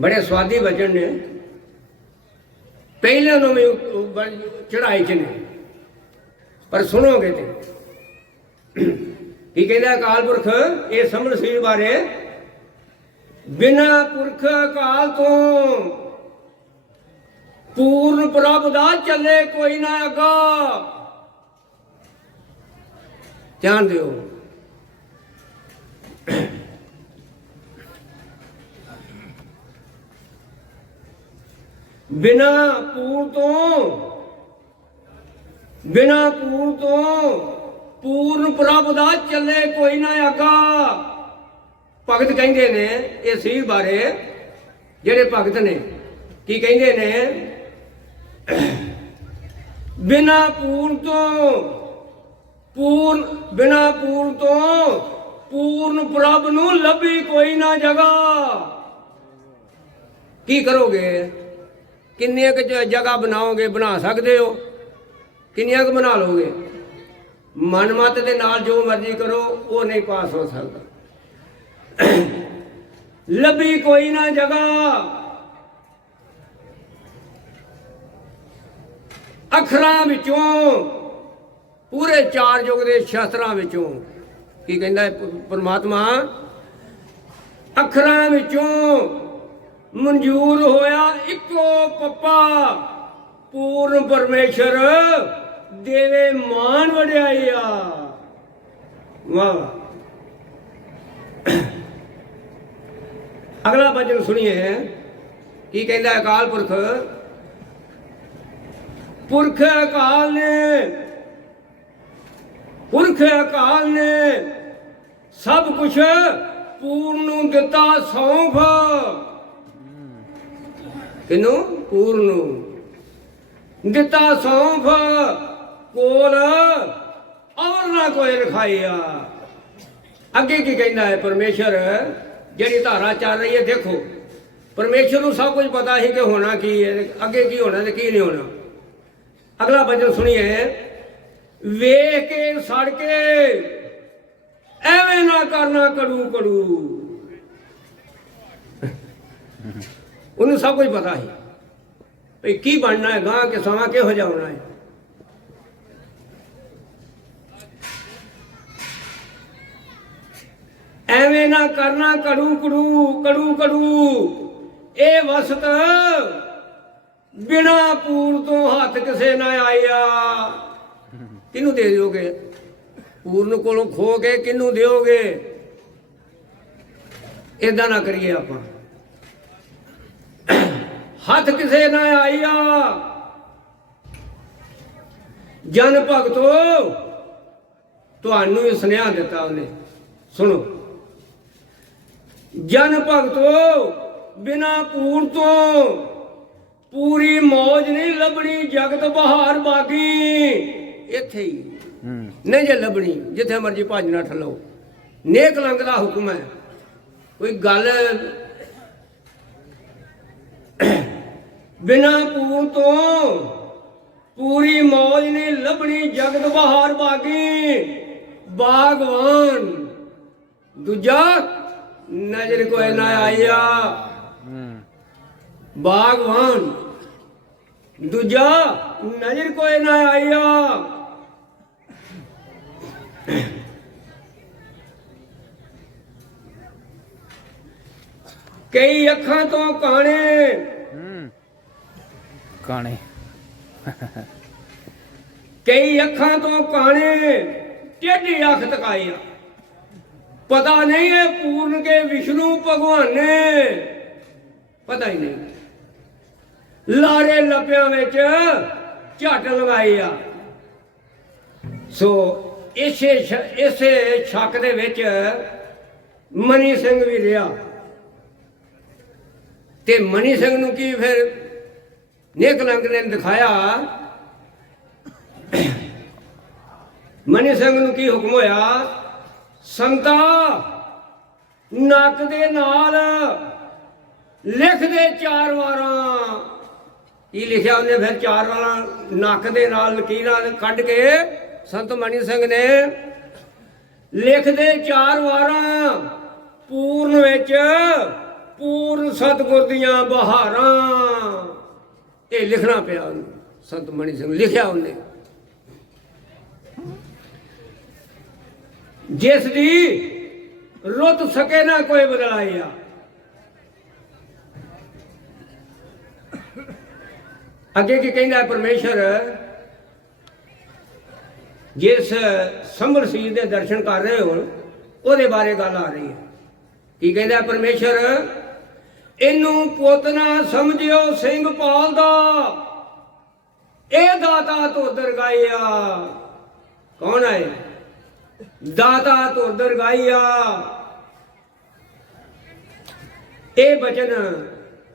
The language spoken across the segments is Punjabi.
ਬੜੇ ਸਵਾਦੀ ਵਚਨ ਨੇ। ਪਹਿਲੇ ਨੂੰ ਵੀ ਚੜਾਈ ਚ ਨੇ। ਪਰ ਸੁਣੋਗੇ ਤੇ। ਕੀ ਕਹਿੰਦਾ ਅਕਾਲ ਪੁਰਖ? ਇਹ ਸਮਝ ਸੀ ਬਾਰੇ। ਬਿਨਾ ਪੁਰਖ ਅਕਾਲ ਤੋਂ ਪੂਰਨ ਪ੍ਰਭ ਦਾ ਚੱਲੇ ਕੋਈ ਨਾ ਅਗਾ ਧਿਆਨ ਦਿਓ। ਬਿਨਾ ਪੂਰ ਤੋਂ, ਬਿਨਾ ਪੂਰ ਤੋਂ ਪੂਰਨ ਪ੍ਰਭ ਦਾ ਚੱਲੇ ਕੋਈ ਨਾ ਆਗਾ। ਭਗਤ ਕਹਿੰਦੇ ਨੇ ਇਹ ਸੀ ਬਾਰੇ, ਜਿਹੜੇ ਭਗਤ ਨੇ, ਕੀ ਕਹਿੰਦੇ ਨੇ? ਬਿਨਾ ਪੂਰਨ ਤੋਂ ਪੂਰਨ, ਬਿਨਾ ਪੂਰਨ ਤੋਂ ਪੂਰਨ ਪ੍ਰਭ ਨੂੰ ਲੱਭੀ ਕੋਈ ਨਾ ਜਗਾ ਕੀ ਕਰੋਗੇ? ਕਿੰਨੇ ਕੁ ਜ- ਜਗ੍ਹਾ ਬਣਾਓਗੇ, ਬਣਾ ਸਕਦੇ ਹੋ? ਕਿੰਨੀਆਂ ਕੁ ਬਣਾ ਲਓਗੇ? ਮਨਮਤ ਦੇ ਨਾਲ ਜੋ ਮਰਜ਼ੀ ਕਰੋ, ਉਹ ਨਹੀਂ ਪਾਸ ਹੋ ਸਕਦਾ। ਲੱਭੀ ਕੋਈ ਨਾ ਜਗ੍ਹਾ। ਅੱਖਰਾਂ ਵਿੱਚੋਂ, ਪੂਰੇ ਚਾਰ ਯੁਗ ਦੇ ਸ਼ਾਸਤਰਾਂ ਵਿੱਚੋਂ, ਕੀ ਕਹਿੰਦਾ ਹੈ, ਪ- ਪਰਮਾਤਮਾ? ਅੱਖਰਾਂ ਵਿੱਚੋਂ ਮਨਜ਼ੂਰ ਹੋਇਆ ਇੱਕੋ ਪੱਪਾ, ਪੂਰਨ ਪਰਮੇਸ਼ਰ, ਦੇਵੇ ਮਾਨ ਵਡਿਆਈ ਆ ਵਾਹ ਵਾਹ। ਅਗਲਾ ਭਜਨ ਸੁਣੀਏ। ਕੀ ਕਹਿੰਦਾ ਅਕਾਲ ਪੁਰਖ? ਪੁਰਖ ਅਕਾਲ ਨੇ, ਪੁਰਖ ਅਕਾਲ ਨੇ ਸਭ ਕੁਝ ਪੂਰਨ ਨੂੰ ਦਿੱਤਾ ਸੌਂਫ। ਕਿਨੂੰ ਪੂਰਨ ਨੂੰ। ਦਿੱਤਾ ਸੌਂਫ, ਕੋਲ, ਔਰ ਨਾ ਕੋਈ ਰਖਾਇਆ। ਅੱਗੇ ਕੀ ਕਹਿੰਦਾ ਹੈ ਪਰਮੇਸ਼ਰ? ਜਿਹੜੀ ਧਾਰਾ ਚੱਲ ਰਹੀ ਹੈ, ਦੇਖੋ। ਪਰਮੇਸ਼ਰ ਨੂੰ ਸਭ ਕੁਝ ਪਤਾ ਹੈ ਕਿ ਹੋਣਾ ਕੀ ਹੈ, ਅੱਗੇ ਕੀ ਹੋਣਾ ਤੇ ਕੀ ਨਹੀਂ ਹੋਣਾ। ਅਗਲਾ ਵਚਨ ਸੁਣੀਏ। ਵੇਖ ਕੇ, ਸੜ ਕੇ, ਐਵੇਂ ਨਾ ਕਰਨਾ ਕੜੂ ਕੜੂ ਉਹਨੂੰ ਸਭ ਕੁਝ ਪਤਾ ਸੀ ਵੀ ਕੀ ਬਣਨਾ ਹੈ ਗਾਂ ਕੇ ਸਮਾਂ ਕਿਹੋ ਜਿਹਾ ਹੋਣਾ ਹੈ। ਐਵੇਂ ਨਾ ਕਰਨਾ, ਕੜੂ ਕੜੂ ਕੜੂ ਕੜੂ। ਇਹ ਵਸਤ ਬਿਨਾ ਪੂਰ ਤੋਂ ਹੱਥ ਕਿਸੇ ਨਾ ਆਇਆ। ਕਿਹਨੂੰ ਦੇ ਦਿਓਗੇ? ਪੂਰਨ ਕੋਲੋਂ ਖੋ ਕੇ ਕਿਹਨੂੰ ਦਿਓਗੇ? ਇਦਾਂ ਨਾ ਕਰੀਏ ਆਪਾਂ। ਹੱਥ ਕਿਸੇ ਨਾ ਆਇਆ। ਜਨ ਭਗਤੋ ਤੁਹਾਨੂੰ ਇਹ ਸੁਨੇਹਾ ਦਿੱਤਾ ਉਹਨੇ। ਸੁਣੋ। ਜਨ ਭਗਤੋ ਬਿਨਾ ਪੂਰ ਤੋਂ ਪੂਰੀ ਮੌਜ ਨਹੀਂ ਲੱਭਣੀ ਜਗਤ ਬਹਾਰ ਬਾਗੀ। ਇੱਥੇ ਹੀ। ਨਹੀਂ ਜੇ ਲੱਭਣੀ ਜਿੱਥੇ ਮਰਜ਼ੀ ਭੱਜ ਨਾ ਠੱਲੋ। ਨੇਕ ਲੰਗ ਦਾ ਹੁਕਮ ਹੈ। ਕੋਈ ਗੱਲ ਬਿਨਾ ਪੂਰ ਤੋਂ ਪੂਰੀ ਮੌਜ ਨਹੀਂ ਲੱਭਣੀ ਜਗਤ ਬਹਾਰ ਬਾਗੀ। ਬਾਗਵਾਨ, ਦੂਜਾ ਨਜ਼ਰ ਕੋਈ ਨਾ ਆਇਆ। ਬਾਗਵਾਨ, ਦੂਜਾ ਨਜ਼ਰ ਕੋਈ ਨਾ ਆਇਆ। ਕਈ ਅੱਖਾਂ ਤੋਂ ਕਾਣੇ ਕਾਣੇ ਕਈ ਅੱਖਾਂ ਤੋਂ ਕਾਣੇ ਟੇਢੀ ਅੱਖ ਤਕਾਈ ਆ ਪਤਾ ਨਹੀਂ ਇਹ ਪੂਰਨ ਕੇ ਵਿਸ਼ਨੂੰ ਭਗਵਾਨ। ਨੇ ਪਤਾ ਹੀ ਨਹੀਂ। ਲਾਰੇ ਲੱਪਿਆਂ ਵਿੱਚ ਝੱਟ ਲਗਾਈ ਆ। ਸੋ ਇਸੇ ਸ਼- ਇਸੇ ਛੱਕ ਦੇ ਵਿੱਚ ਮਨੀ ਸਿੰਘ ਵੀ ਰਿਹਾ। ਤੇ ਮਨੀ ਸਿੰਘ ਨੂੰ ਕੀ ਫਿਰ ਨੇਕ ਲੰਗ ਨੇ ਦਿਖਾਇਆ। ਮਨੀ ਸਿੰਘ ਨੂੰ ਕੀ ਹੁਕਮ ਹੋਇਆ? ਸੰਤਾ, ਨੱਕ ਦੇ ਨਾਲ ਲਿਖ ਦੇ ਚਾਰ ਵਾਰਾਂ। ਕੀ ਲਿਖਿਆ ਉਹਨੇ ਫਿਰ? ਚਾਰ ਵਾਰਾਂ ਨੱਕ ਦੇ ਨਾਲ ਲਕੀਰਾਂ ਕੱਢ ਕੇ ਸੰਤ ਮਨੀ ਸਿੰਘ ਨੇ ਲਿਖ ਦੇ ਚਾਰ ਵਾਰਾਂ ਪੂਰਨ ਵਿੱਚ, ਪੂਰਨ ਸਤਿਗੁਰ ਦੀਆਂ ਬਹਾਰਾਂ। ਇਹ ਲਿਖਣਾ ਪਿਆ ਉਹਨੂੰ, ਸੰਤ ਮਣੀ ਸਿੰਘ ਲਿਖਿਆ ਉਹਨੇ। ਜਿਸ ਦੀ ਰੁੱਤ ਸਕੇ ਨਾ ਕੋਈ ਬਦਲਾਇਆ ਅੱਗੇ ਕੀ ਕਹਿੰਦਾ ਹੈ ਪਰਮੇਸ਼ਰ? ਜਿਸ ਸੰਭਲ ਸੀਰ ਦੇ ਦਰਸ਼ਨ ਕਰ ਰਹੇ ਹੋ ਉਹਦੇ ਬਾਰੇ ਗੱਲ ਆ ਰਹੀ ਹੈ। ਕੀ ਕਹਿੰਦਾ ਹੈ ਪਰਮੇਸ਼ਰ? ਇਹਨੂੰ ਪੁੱਤ ਨਾ ਸਮਝਿਓ ਸਿੰਘ ਪਾਲ ਦਾ। ਇਹ ਦਾਤਾ ਧੋਦਰ ਗਾਇਆ ਕੌਣ ਹੈ ਦਾਤਾ ਧੋਦਰ ਗਾਇਆ ਇਹ ਬਚਨ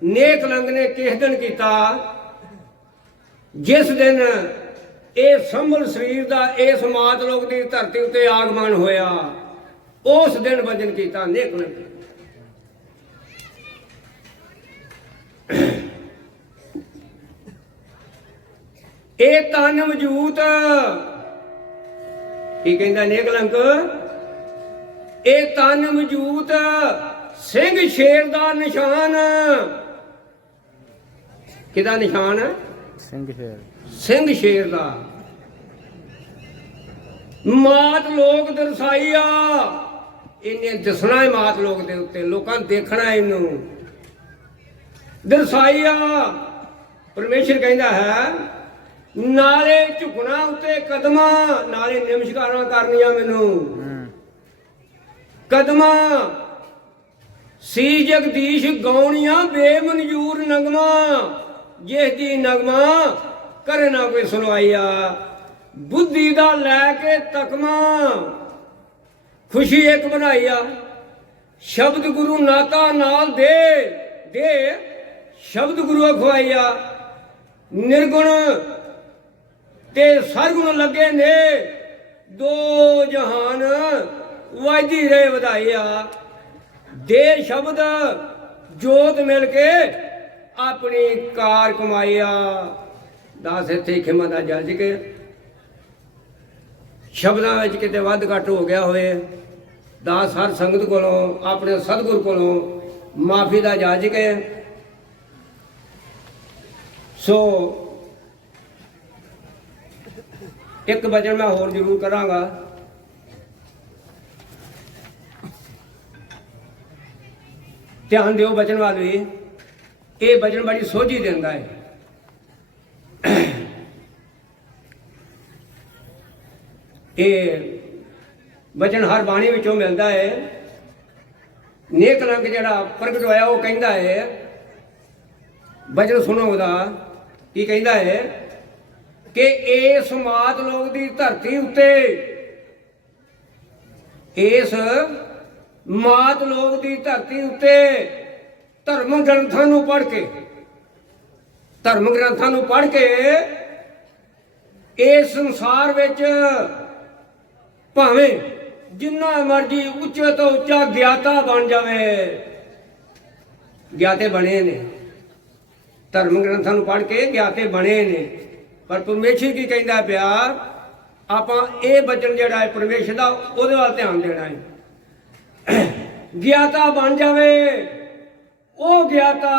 ਨੇਕ ਲੰਗ ਨੇ ਕਿਸ ਦਿਨ ਕੀਤਾ? ਜਿਸ ਦਿਨ ਇਹ ਸੰਭਲ ਸਰੀਰ ਦਾ ਇਸ ਮਾਤ ਲੋਕ ਦੀ ਧਰਤੀ ਉੱਤੇ ਆਗਮਨ ਹੋਇਆ, ਉਸ ਦਿਨ ਵਜਨ ਕੀਤਾ ਨੇਕ ਲੰਗ। ਇਹ ਤਨ ਵਜੂਤ ਕੀ ਕਹਿੰਦਾ ਨੇਕਲੰਕ ਇਹ ਤਨ ਵਜੂਤ ਸਿੰਘ ਸ਼ੇਰ ਦਾ ਨਿਸ਼ਾਨ। ਕਿਹਦਾ ਨਿਸ਼ਾਨ? ਸਿੰਘ ਸ਼ੇਰ। ਸਿੰਘ ਸ਼ੇਰ ਦਾ। ਮਾਤ ਲੋਕ ਦਰਸਾਈਆ। ਇਹਨੇ ਦੱਸਣਾ ਹੈ ਮਾਤ ਲੋਕ ਦੇ ਉੱਤੇ। ਲੋਕਾਂ ਨੇ ਦੇਖਣਾ ਇਹਨੂੰ। ਦਰਸਾਈਆ ਪਰਮੇਸ਼ਰ ਕਹਿੰਦਾ ਹੈ, ਨਾਲੇ ਝੁਕਣਾ ਉੱਤੇ ਕਦਮਾਂ, ਨਾਲੇ ਨਿਮਸਕਾਰਾਂ ਕਰਨੀਆਂ ਮੈਨੂੰ। ਕਦਮਾਂ ਸੀ ਜਗਦੀਸ਼ ਗਾਉਣੀਆਂ ਬੇਮਨਜੂਰ ਨਗਮਾ, ਜਿਸ ਦੀ ਨਗਮਾ ਕਰੇ ਨਾ ਕੋਈ ਸੁਣਵਾਈਆ। ਬੁੱਧੀ ਦਾ ਲੈ ਕੇ ਤਕਮਾ, ਖੁਸ਼ੀ ਇੱਕ ਬਣਾਈਆ। ਸ਼ਬਦ ਗੁਰੂ ਨਾਤਾ ਨਾਲ ਦੇ ਦੇ ਸ਼ਬਦ ਗੁਰੂ ਅਖਵਾਈਆ ਨਿਰਗੁਣ ਤੇ ਸਰਗੁਣ ਲੱਗੇ ਨੇ। ਦੋ ਜਹਾਨ ਵਾਜੀ ਰਹੇ ਵਧਾਈਆ। ਦੇ ਸ਼ਬਦ ਜੋਤ ਮਿਲ ਕੇ ਆਪਣੀ ਕਾਰ ਕਮਾਈਆ ਦਾਸ ਇੱਥੇ ਖਿਮਾ ਦਾ ਜੱਜ ਕੇ ਸ਼ਬਦਾਂ ਵਿੱਚ ਕਿਤੇ ਵੱਧ ਘੱਟ ਹੋ ਗਿਆ ਹੋਏ ਦਾਸ ਹਰ ਸੰਗਤ ਕੋਲੋਂ, ਆਪਣੇ ਸਤਿਗੁਰ ਕੋਲੋਂ ਮਾਫੀ ਦਾ ਜੱਜ ਕੇ ਸੋ, ਇੱਕ ਵਚਨ ਮੈਂ ਹੋਰ ਜ਼ਰੂਰ ਕਰਾਂਗਾ। ਧਿਆਨ ਦਿਓ ਵਚਨ ਵੱਲ ਵੀ। ਇਹ ਵਚਨ ਬੜੀ ਸੋਝੀ ਦਿੰਦਾ ਹੈ। ਇਹ ਵਚਨ ਹਰ ਬਾਣੀ ਵਿੱਚੋਂ ਮਿਲਦਾ ਹੈ। ਨੇਕ ਰੰਗ ਜਿਹੜਾ ਪ੍ਰਗਟ ਹੋਇਆ ਉਹ ਕਹਿੰਦਾ ਹੈ। ਵਚਨ ਸੁਣੋ ਉਹਦਾ। ਕੀ ਕਹਿੰਦਾ ਹੈ? ਕਿ ਇਸ ਮਾਤ ਲੋਕ ਦੀ ਧਰਤੀ ਉੱਤੇ, ਇਸ ਮਾਤ ਲੋਕ ਦੀ ਧਰਤੀ ਉੱਤੇ ਧਰਮ ਗ੍ਰੰਥਾਂ ਨੂੰ ਪੜ੍ਹ ਕੇ, ਧਰਮ ਗ੍ਰੰਥਾਂ ਨੂੰ ਪੜ੍ਹ ਕੇ ਇਸ ਸੰਸਾਰ ਵਿੱਚ ਭਾਵੇਂ ਜਿੰਨਾ ਮਰਜ਼ੀ ਉੱਚੇ ਤੋਂ ਉੱਚਾ ਗਿਆਤਾ ਬਣ ਜਾਵੇ, ਗਿਆਤੇ ਬਣੇ ਨੇ। ਧਰਮ ਗ੍ਰੰਥਾਂ ਨੂੰ ਪੜ੍ਹ ਕੇ ਗਿਆਤੇ ਬਣੇ ਨੇ। ਪਰ ਪਰਮੇਸ਼ਰ ਕੀ ਕਹਿੰਦਾ ਪਿਆ? ਆਪਾਂ ਇਹ ਬਚਨ ਜਿਹੜਾ ਹੈ ਪਰਮੇਸ਼ਰ ਦਾ, ਉਹਦੇ ਵੱਲ ਧਿਆਨ ਦੇਣਾ ਹੈ। ਗਿਆਤਾ ਬਣ ਜਾਵੇ। ਉਹ ਗਿਆਤਾ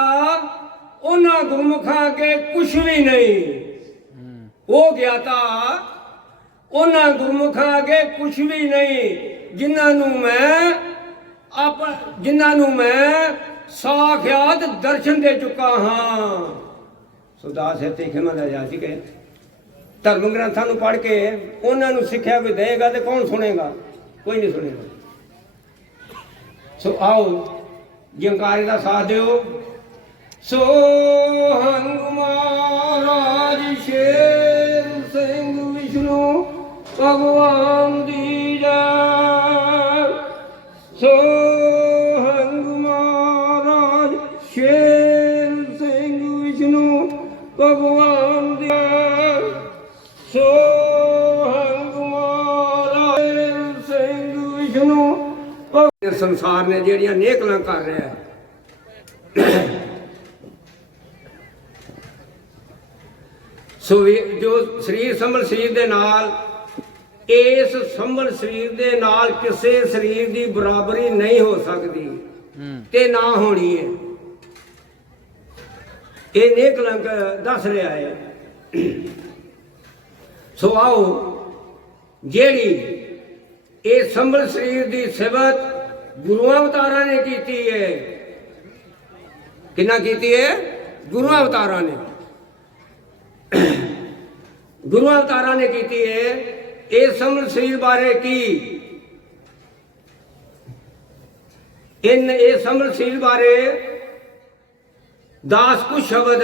ਉਹਨਾਂ ਗੁਰਮੁਖਾਂ ਅੱਗੇ ਕੁਝ ਵੀ ਨਹੀਂ। ਹੂੰ ਉਹ ਗਿਆਤਾ ਉਹਨਾਂ ਗੁਰਮੁਖਾਂ ਅੱਗੇ ਕੁਝ ਵੀ ਨਹੀਂ, ਜਿਨ੍ਹਾਂ ਨੂੰ ਮੈਂ ਆਪ ਜਿਨ੍ਹਾਂ ਨੂੰ ਮੈਂ ਸਾਖਿਆਤ ਦਰਸ਼ਨ ਦੇ ਚੁੱਕਾ ਹਾਂ। ਸੁਦਾਸ ਹੈ ਤੇ ਖਿਮਾ ਦਾ ਜਾ ਕੇ ਧਰਮ ਗ੍ਰੰਥਾਂ ਨੂੰ ਪੜ੍ਹ ਕੇ ਉਹਨਾਂ ਨੂੰ ਸਿੱਖਿਆ ਵੀ ਦੇਗਾ ਤੇ ਕੌਣ ਸੁਣੇਗਾ? ਕੋਈ ਨਹੀਂ ਸੁਣੇਗਾ। ਸੋ ਆਓ, ਜੰਕਾਰੇ ਦਾ ਸਾਥ ਦਿਓ। ਸੋ ਹੰਗ ਮਹਾਰਾਜ ਸ਼ੇਰ ਸਿੰਘ ਵਿਸ਼ਨੂੰ ਭਗਵਾਨ ਦੀ ਭਗਵਾਨ ਸੰਸਾਰ ਨੇ ਜਿਹੜੀਆਂ ਨੇਕਲਾਂ ਕਰ ਰਿਹਾ ਸੋ ਜੋ ਸਰੀਰ ਸੰਭਲ ਸਰੀਰ ਦੇ ਨਾਲ, ਇਸ ਸੰਭਲ ਸਰੀਰ ਦੇ ਨਾਲ ਕਿਸੇ ਸਰੀਰ ਦੀ ਬਰਾਬਰੀ ਨਹੀਂ ਹੋ ਸਕਦੀ ਤੇ ਨਾ ਹੋਣੀ ਹੈ। ਇਹ ਨੇਕ ਲੰਕ ਦੱਸ ਰਿਹਾ ਹੈ। ਸੋ ਆਓ, ਜਿਹੜੀ ਇਹ ਸੰਭਲ ਸਰੀਰ ਦੀ ਸਿਫਤ ਗੁਰੂਆਂ ਅਵਤਾਰਾਂ ਨੇ ਕੀਤੀ ਹੈ ਕਿੰਨਾ ਕੀਤੀ ਹੈ ਗੁਰੂਆਂ ਅਵਤਾਰਾਂ ਨੇ। ਗੁਰੂ ਅਵਤਾਰਾਂ ਨੇ ਕੀਤੀ ਹੈ ਇਹ ਸੰਭਲ ਸਰੀਰ ਬਾਰੇ ਕੀ? ਇਨ ਇਹ ਸੰਭਲ ਸਰੀਰ ਬਾਰੇ ਦਾਸ ਕੁ ਸ਼ਬਦ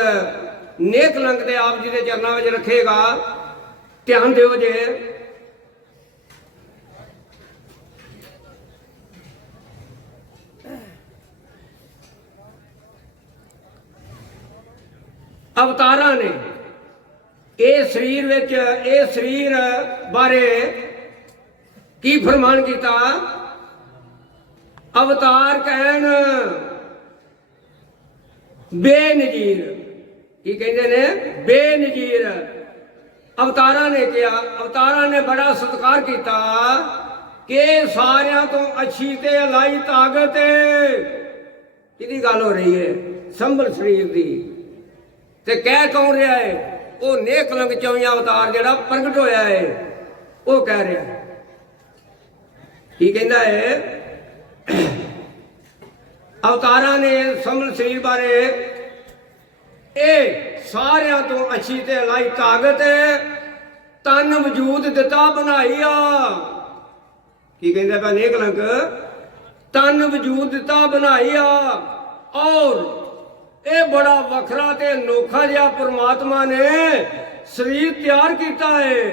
ਨੇਕ ਲੰਗ ਦੇ ਆਪ ਜੀ ਦੇ ਚਰਨਾਂ ਵਿੱਚ ਰੱਖੇਗਾ, ਧਿਆਨ ਦਿਓ ਜੇ। ਅਵਤਾਰਾਂ ਨੇ। ਇਹ ਸਰੀਰ ਵਿੱਚ, ਇਹ ਸਰੀਰ ਬਾਰੇ ਕੀ ਫਰਮਾਨ ਕੀਤਾ? ਅਵਤਾਰ ਕਹਿਣ, ਬੇਨਜ਼ੀਰ। ਕੀ ਕਹਿੰਦੇ ਨੇ? ਬੇਨਜ਼ੀਰ। ਅਵਤਾਰਾਂ ਨੇ ਕਿਹਾ, ਅਵਤਾਰਾਂ ਨੇ ਬੜਾ ਸਤਿਕਾਰ ਕੀਤਾ ਕਿ ਸਾਰਿਆਂ ਤੋਂ ਅੱਛੀ ਤੇ ਅਲਾਈ ਤਾਕਤ ਕਿਹਦੀ ਗੱਲ ਹੋ ਰਹੀ ਹੈ? ਸੰਭਲ ਸਰੀਰ ਦੀ। ਤੇ ਕਹਿ ਕੌਣ ਰਿਹਾ ਹੈ ਉਹ ਨੇਕ ਲੰਗ ਚੌਵੀਂ ਅਵਤਾਰ ਜਿਹੜਾ ਪ੍ਰਗਟ ਹੋਇਆ ਹੈ ਉਹ ਕਹਿ ਰਿਹਾ। ਕੀ ਕਹਿੰਦਾ ਹੈ ਅਵਤਾਰਾਂ ਨੇ ਸੰਭਲ ਸਰੀਰ ਬਾਰੇ ਇਹ ਸਾਰਿਆਂ ਤੋਂ ਅੱਛੀ ਤੇ ਅਲਾਈ ਤਾਕਤ ਤਨ ਵਜੂਦ ਦਿੱਤਾ ਬਣਾਈ ਆ। ਕੀ ਕਹਿੰਦਾ ਪਿਆ ਨੇਕ ਲੰਗ ਤਨ ਵਜੂਦ ਦਿੱਤਾ ਬਣਾਈ ਆ ਔਰ ਇਹ ਬੜਾ ਵੱਖਰਾ ਤੇ ਅਨੋਖਾ ਜਿਹਾ ਪ੍ਰਮਾਤਮਾ ਨੇ ਸਰੀਰ ਤਿਆਰ ਕੀਤਾ ਹੈ